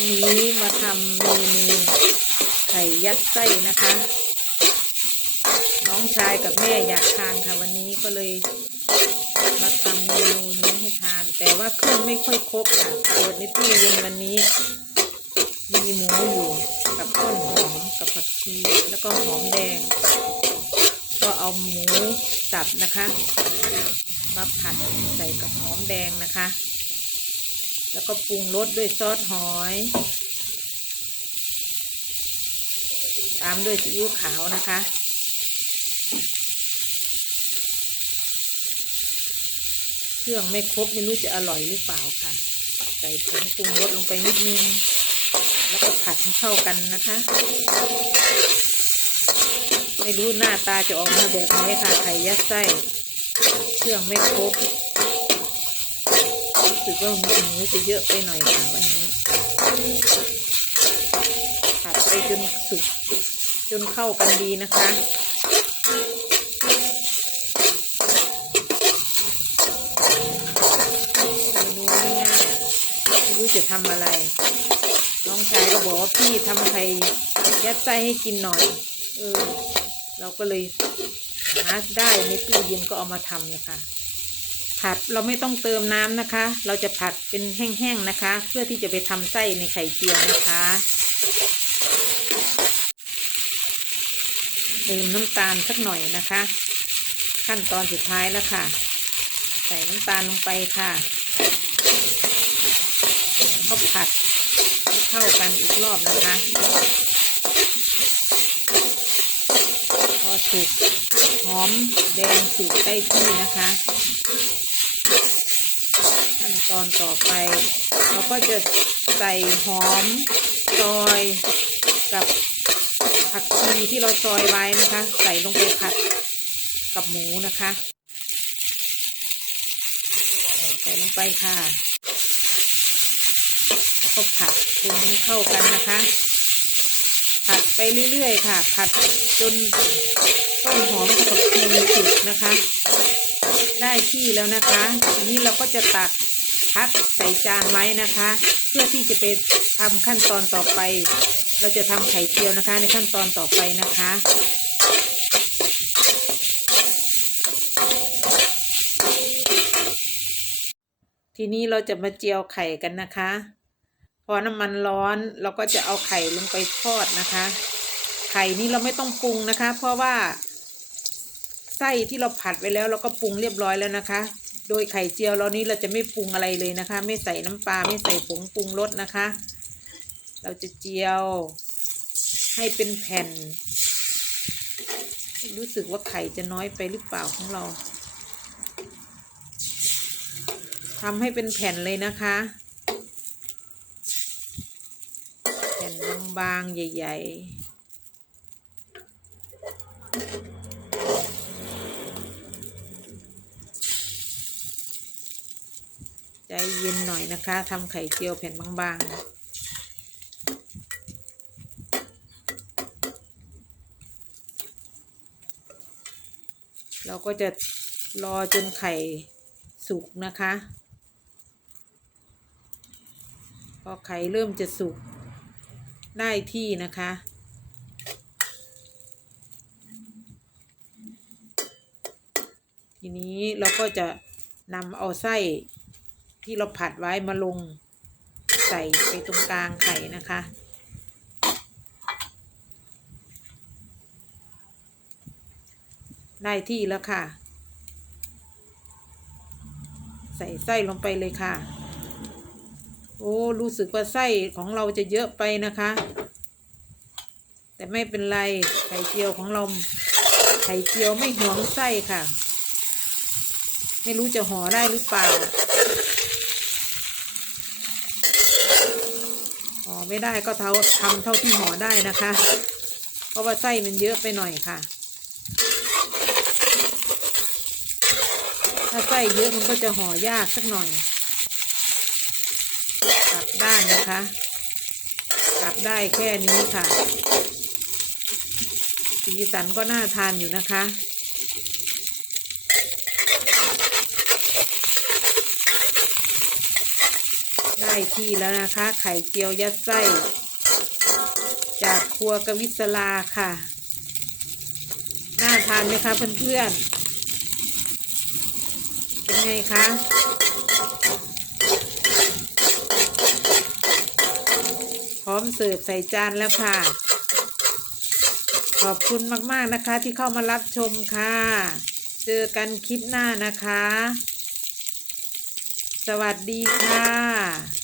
นี้มาทำเมนูไข่ยัดไส้นะคะ น้องชายกับแม่อยากทานค่ะวันนี้ก็เลยมาทำเมนูนี้ให้ทาน แต่ว่าเครื่องไม่ค่อยครบค่ะเปิดในตู้เย็นวันนี้ มีหมูอยู่กับต้นหอมกับผักชีแล้วก็หอมแดง ก็เอาหมูสับนะคะ มาผัดใส่กับหอมแดงนะคะ แล้วก็ปรุงรสด้วยซอสหอย ตามด้วยซีอิ๊วขาวนะคะ เครื่องไม่ครบไม่รู้จะอร่อยหรือเปล่าค่ะ ใส่ผงปรุงรสลงไปนิดนึง แล้วก็ผัดให้เข้ากันนะคะ ไม่รู้หน้าตาจะออกมาแบบไหนค่ะไข่ยัดไส้ เครื่องไม่ครบ รู้สึกว่าหมูจะเยอะไปหน่อยค่ะวันนี้ผัดไปจนสุกจนเข้ากันดีนะคะเมนูง่ายๆไม่รู้จะทำอะไร น้องชายก็บอกว่าพี่ทำไข่ยัดไส้ให้กินหน่อย เออ เราก็เลยหาได้ในตู้เย็นก็เอามาทำนะคะ ผัดเราไม่ต้องเติมน้ำนะคะ เราจะผัดเป็นแห้งๆนะคะ เพื่อที่จะไปทำไส้ในไข่เจียวนะคะเติมน้ำตาลสักหน่อยนะคะ ขั้นตอนสุดท้ายแล้วค่ะ ใส่น้ำตาลลงไปค่ะก็ผัดให้เข้ากันอีกรอบนะคะ พอสุกหอมแดงสุกได้ที่นะคะ ขั้นตอนต่อไป เราก็จะใส่หอมซอยกับผักชีที่เราซอยไว้นะคะ ใส่ลงไปผัดกับหมูนะคะ ใส่ลงไปค่ะ แล้วก็ผัดคลุมให้เข้ากันนะคะ ผัดไปเรื่อยๆค่ะ ผัดจนต้นหอมกับผักชีสุกนะคะ ได้ที่แล้วนะคะ ทีนี้เราก็จะตัก พักใส่จานไว้นะคะ เพื่อที่จะไปทำขั้นตอนต่อไป เราจะทำไข่เจียวนะคะ ในขั้นตอนต่อไปนะคะทีนี้เราจะมาเจียวไข่กันนะคะ พอน้ำมันร้อนเราก็จะเอาไข่ลงไปทอดนะคะ ไข่นี้เราไม่ต้องปรุงนะคะ เพราะว่า ไส้ที่เราผัดไว้แล้วเราก็ปรุงเรียบร้อยแล้วนะคะ โดยไข่เจียวเรานี้เราจะไม่ปรุงอะไรเลยนะคะ ไม่ใส่น้ำปลาไม่ใส่ผงปรุงรสนะคะ เราจะเจียวให้เป็นแผ่น รู้สึกว่าไข่จะน้อยไปหรือเปล่าของเราทำให้เป็นแผ่นเลยนะคะ แผ่นบางๆใหญ่ ๆ ใจเย็นหน่อยนะคะทำไข่เจียวแผ่นบางๆเราก็จะรอจนไข่สุกนะคะ พอไข่เริ่มจะสุกได้ที่นะคะ ทีนี้เราก็จะนำเอาไส้ ที่เราผัดไว้มาลงใส่ไปตรงกลางไข่นะคะ ได้ที่แล้วค่ะ ใส่ไส้ลงไปเลยค่ะ โอ้ รู้สึกว่าไส้ของเราจะเยอะไปนะคะ แต่ไม่เป็นไร ไข่เจียวของเรา ไข่เจียวไม่หวงไส้ค่ะ ไม่รู้จะห่อได้หรือเปล่า ห่อ ไม่ได้ก็เท่าทำเท่าที่ห่อได้นะคะ เพราะว่าไส้มันเยอะไปหน่อยค่ะ ถ้าไส้เยอะมันก็จะห่อยากสักหน่อย กลับด้านนะคะ กลับได้แค่นี้ค่ะ สีสันก็น่าทานอยู่นะคะ ได้ที่แล้วนะคะ ไข่เจียวยัดไส้ จากครัวกวิศลาค่ะ น่าทานไหมคะเพื่อนๆ เป็นไงคะพร้อมเสิร์ฟใส่จานแล้วค่ะ ขอบคุณมากๆนะคะที่เข้ามารับชมค่ะ เจอกันคลิปหน้านะคะ สวัสดีค่ะ